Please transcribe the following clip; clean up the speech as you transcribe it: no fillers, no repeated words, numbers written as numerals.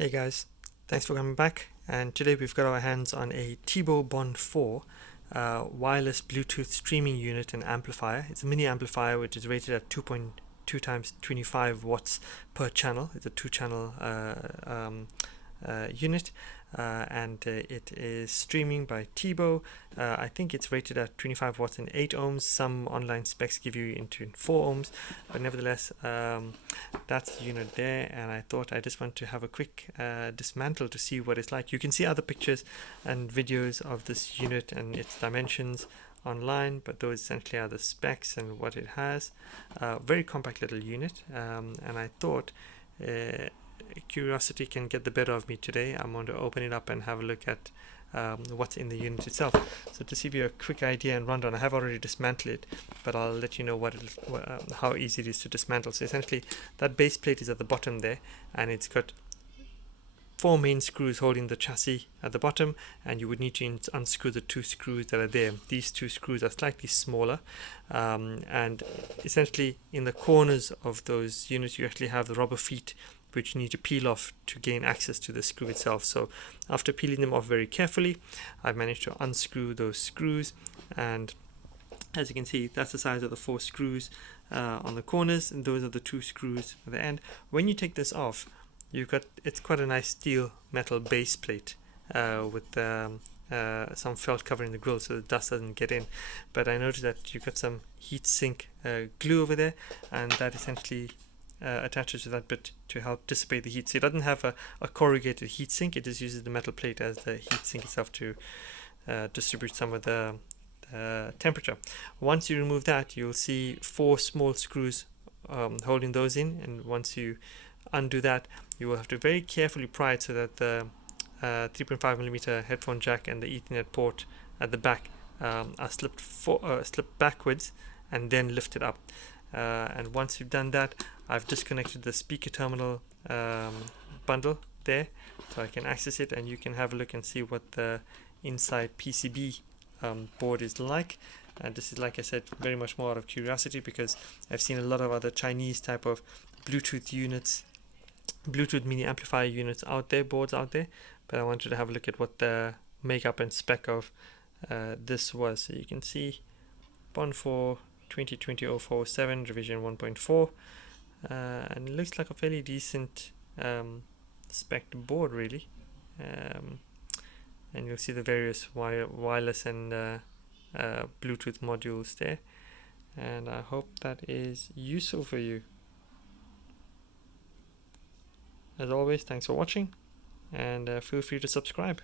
Hey guys, thanks for coming back, and today we've got our hands on a Tibo Bond 4 wireless Bluetooth streaming unit and amplifier. It's a mini amplifier which is rated at 2.2 times 25 watts per channel. It's a two-channel unit, and it is streaming by Tibo. I think it's rated at 25 watts and 8 ohms. Some online specs give you into 4 ohms, but nevertheless, that's the unit there. And I thought I just want to have a quick dismantle to see what it's like. You can see other pictures and videos of this unit and its dimensions online, but those essentially are the specs and what it has. Very compact little unit, and I thought curiosity can get the better of me today. I'm going to open it up and have a look at what's in the unit itself. So to give you a quick idea and rundown, I have already dismantled it, but I'll let you know how easy it is to dismantle. So essentially that base plate is at the bottom there, and it's got 4 main screws holding the chassis at the bottom, and you would need to unscrew the 2 screws that are there. These 2 screws are slightly smaller, and essentially in the corners of those units you actually have the rubber feet which you need to peel off to gain access to the screw itself. So after peeling them off very carefully, I've managed to unscrew those screws, and as you can see, that's the size of the 4 screws on the corners, and those are the 2 screws at the end. When you take this off, it's quite a nice steel metal base plate with some felt covering the grill so the dust doesn't get in. But I noticed that you've got some heat sink glue over there, and that essentially attaches to that bit to help dissipate the heat. So it doesn't have a corrugated heat sink, it just uses the metal plate as the heat sink itself to distribute some of the temperature. Once you remove that, you'll see 4 small screws holding those in, and once you undo that, you will have to very carefully pry it so that the 3.5mm headphone jack and the Ethernet port at the back are slipped backwards and then lifted up. And once you've done that, I've disconnected the speaker terminal bundle there, so I can access it, and you can have a look and see what the inside PCB board is like. And this is, like I said, very much more out of curiosity, because I've seen a lot of other Chinese type of Bluetooth units, Bluetooth mini amplifier units boards out there, but I wanted to have a look at what the makeup and spec of this was. So you can see Bond 4 2020-047 revision 1.4, and it looks like a fairly decent spec board really, and you'll see the various wireless and Bluetooth modules there, and I hope that is useful for you. As always, thanks for watching, and feel free to subscribe.